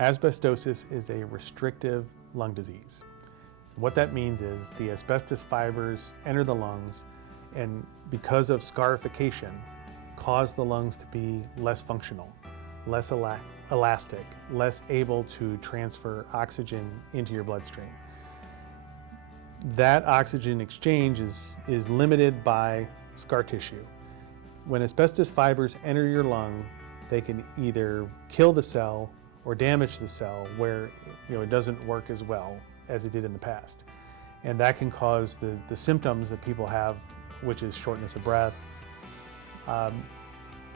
Asbestosis is a restrictive lung disease. What that means is the asbestos fibers enter the lungs and because of scarification, cause the lungs to be less functional, less elastic, less able to transfer oxygen into your bloodstream. That oxygen exchange is limited by scar tissue. When asbestos fibers enter your lung, they can either kill the cell or damage the cell where it doesn't work as well as it did in the past. And that can cause the symptoms that people have, which is shortness of breath.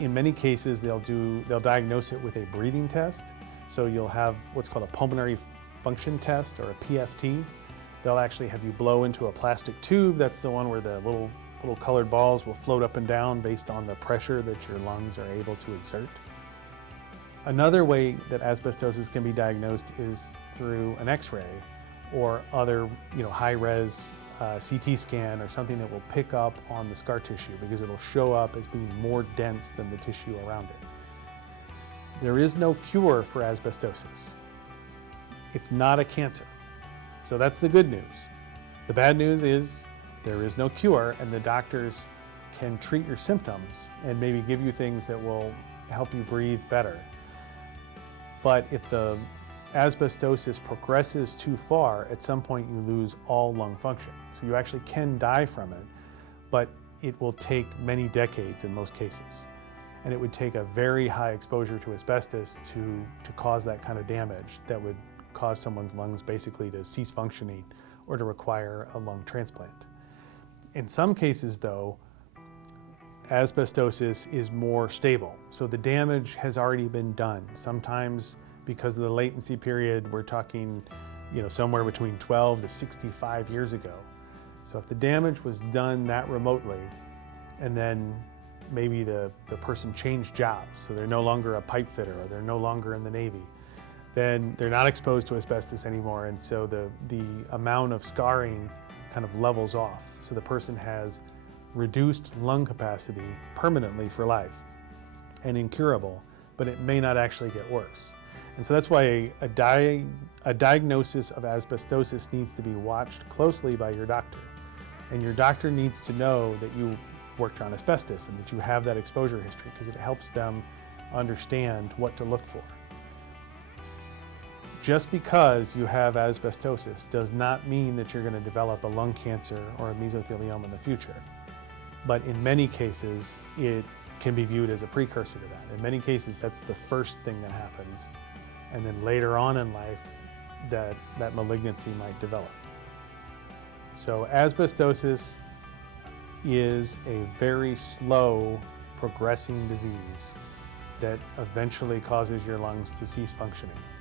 In many cases, they'll diagnose it with a breathing test. So you'll have what's called a pulmonary function test or a PFT. They'll actually have you blow into a plastic tube. That's the one where the little colored balls will float up and down based on the pressure that your lungs are able to exert. Another way that asbestosis can be diagnosed is through an X-ray or other high-res CT scan or something that will pick up on the scar tissue because it'll show up as being more dense than the tissue around it. There is no cure for asbestosis. It's not a cancer. So that's the good news. The bad news is there is no cure, and the doctors can treat your symptoms and maybe give you things that will help you breathe better. But if the asbestosis progresses too far, at some point you lose all lung function. So you actually can die from it, but it will take many decades in most cases. And it would take a very high exposure to asbestos to cause that kind of damage that would cause someone's lungs basically to cease functioning or to require a lung transplant. In some cases though, asbestosis is more stable. So the damage has already been done. Sometimes because of the latency period, we're talking somewhere between 12 to 65 years ago. So if the damage was done that remotely, and then maybe the person changed jobs, so they're no longer a pipe fitter or they're no longer in the Navy, then they're not exposed to asbestos anymore, and so the amount of scarring kind of levels off. So the person has reduced lung capacity permanently for life and incurable, but it may not actually get worse. And so that's why a diagnosis of asbestosis needs to be watched closely by your doctor. And your doctor needs to know that you worked on asbestos and that you have that exposure history because it helps them understand what to look for. Just because you have asbestosis does not mean that you're going to develop a lung cancer or a mesothelioma in the future. But in many cases, it can be viewed as a precursor to that. In many cases, that's the first thing that happens. And then later on in life, that malignancy might develop. So asbestosis is a very slow progressing disease that eventually causes your lungs to cease functioning.